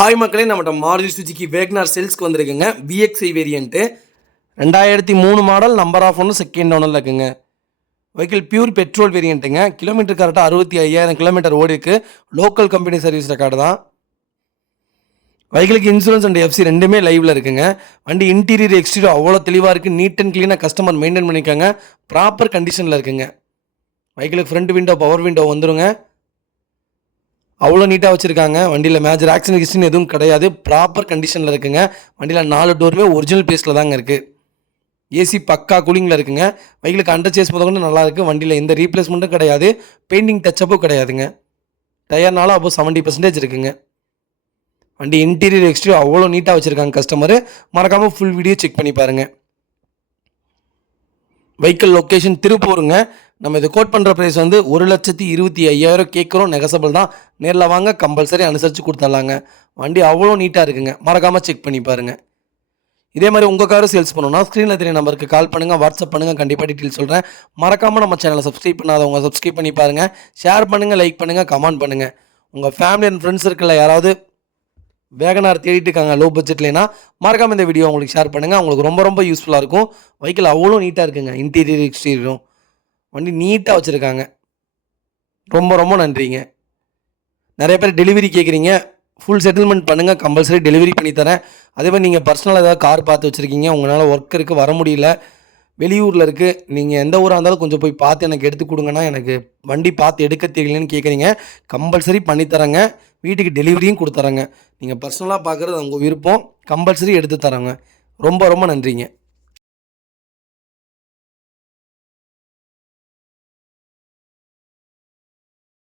Hi மக்களே, நம்மகிட்ட Maruti Suzuki Wagner சேல்ஸ்க்கு வந்திருக்குங்க. VXI variant 2003 model, number of ஒன்று செகண்ட் ஓனரில் இருக்குங்க. வெஹிக்கிள் பியூர் பெட்ரோல் வேரியண்ட்டுங்க. கிலோமீட்டர் கரெக்டாக 65,000 கிலோமீட்டர் ஓடி இருக்கு. லோக்கல் கம்பெனி சர்வீஸ் ரெக்கார்டு தான். வெஹிக்கிளுக்கு இன்சூரன்ஸ் அண்ட் FC ரெண்டுமே லைவில் இருக்குங்க. வண்டி இன்டீரியர் எக்ஸ்டீரியர் அவ்வளோ தெளிவாக இருக்குது. நீட் அண்ட் க்ளீனாக கஸ்டமர் மெயின்டைன் பண்ணிக்காங்க. ப்ராப்பர் கண்டிஷனில் இருக்குங்க. வெஹிக்கிளுக்கு ஃப்ரண்ட் விண்டோ, பவர் விண்டோ வந்துருங்க. அவ்வளோ நீட்டாக வச்சுருக்காங்க. வண்டியில் மேஜர் ஆக்சிடென்ட் ஹிஸ்ட்ரின்னு எதுவும் கிடையாது. ப்ராப்பர் கண்டிஷனில் இருக்குங்க. வண்டியில் 4 டோருமே ஒரிஜினல் பேஸில் தாங்க இருக்குது. ஏசி பக்கா கூலிங்கில் இருக்குங்க. வெஹிக்கிளுக்கு அண்டர் சேஸ் முதல்கொண்டு நல்லா இருக்குது. வண்டியில் எந்த ரீப்ளேஸ்மெண்ட்டும் கிடையாது. பெயிண்டிங் டச்சப்பும் கிடையாதுங்க. டயர்னாலும் அப்போ 70% இருக்குங்க. வண்டி இன்டீரியர் எக்ஸ்டீரியர் அவ்வளோ நீட்டாக வச்சுருக்காங்க கஸ்டமரு. மறக்காமல் ஃபுல் வீடியோ செக் பண்ணி பாருங்கள். வெஹிக்கிள் லொக்கேஷன் திருப்பூருங்க. நம்ம இது கோட் பண்ணுற ப்ரைஸ் வந்து 1,25,000 கேட்குறோம். நெகசபிள் தான். நேரில் வாங்க, கம்பல்சரி அனுசரித்து கொடுத்துடலாங்க. வண்டி அவ்வளோ நீட்டாக இருக்குங்க. மறக்காமல் செக் பண்ணி பாருங்கள். இதே மாதிரி உங்கள் காரும் சேல்ஸ் பண்ணணும்னா ஸ்க்ரீனில் தெரிய நம்பருக்கு கால் பண்ணுங்கள், வாட்ஸ்அப் பண்ணுங்கள். கண்டிப்பாக டீட்டெயில் சொல்கிறேன். மறக்காமல் நம்ம சேனலை சப்ஸ்கிரைப் பண்ணாதவங்க சப்ஸ்கிரைப் பண்ணி பாருங்கள். ஷேர் பண்ணுங்கள், லைக் பண்ணுங்கள், கமெண்ட் பண்ணுங்கள். உங்கள் ஃபேமிலி அண்ட் ஃப்ரெண்ட்ஸ் சர்க்கிளில் யாராவது வேகனார் தேடிட்டு இருக்காங்க லோ பட்ஜெட்லேனா, மறக்காமல் இந்த வீடியோ உங்களுக்கு ஷேர் பண்ணுங்கள். அவங்களுக்கு ரொம்ப ரொம்ப யூஸ்ஃபுல்லாக இருக்கும். வெஹிக்கிள் அவ்வளோ நீட்டாக இருக்குங்க. இன்டீரியர் எக்ஸ்டீரியரும் வண்டி நீட்டாக வச்சுருக்காங்க. ரொம்ப ரொம்ப நன்றிங்க. நிறைய பேர் டெலிவரி கேட்குறீங்க. ஃபுல் செட்டில்மெண்ட் பண்ணுங்கள், கம்பல்சரி டெலிவரி பண்ணி தரேன். அதே மாதிரி நீங்கள் பர்சனலாக ஏதாவது கார் பார்த்து வச்சுருக்கீங்க, உங்களால் ஒர்க் இருக்குது, வர முடியல, வெளியூரில் இருக்குது, நீங்கள் எந்த ஊராக இருந்தாலும் கொஞ்சம் போய் பார்த்து எனக்கு எடுத்து கொடுங்கன்னா, எனக்கு வண்டி பார்த்து எடுக்க தெரியலன்னு கேட்குறீங்க, கம்பல்சரி பண்ணித்தரேங்க. வீட்டுக்கு டெலிவரியும் கொடுத்துறேங்க. நீங்கள் பர்சனலாக பார்க்குறது உங்கள் விருப்பம். கம்பல்சரி எடுத்து தரேங்க. ரொம்ப ரொம்ப நன்றிங்க.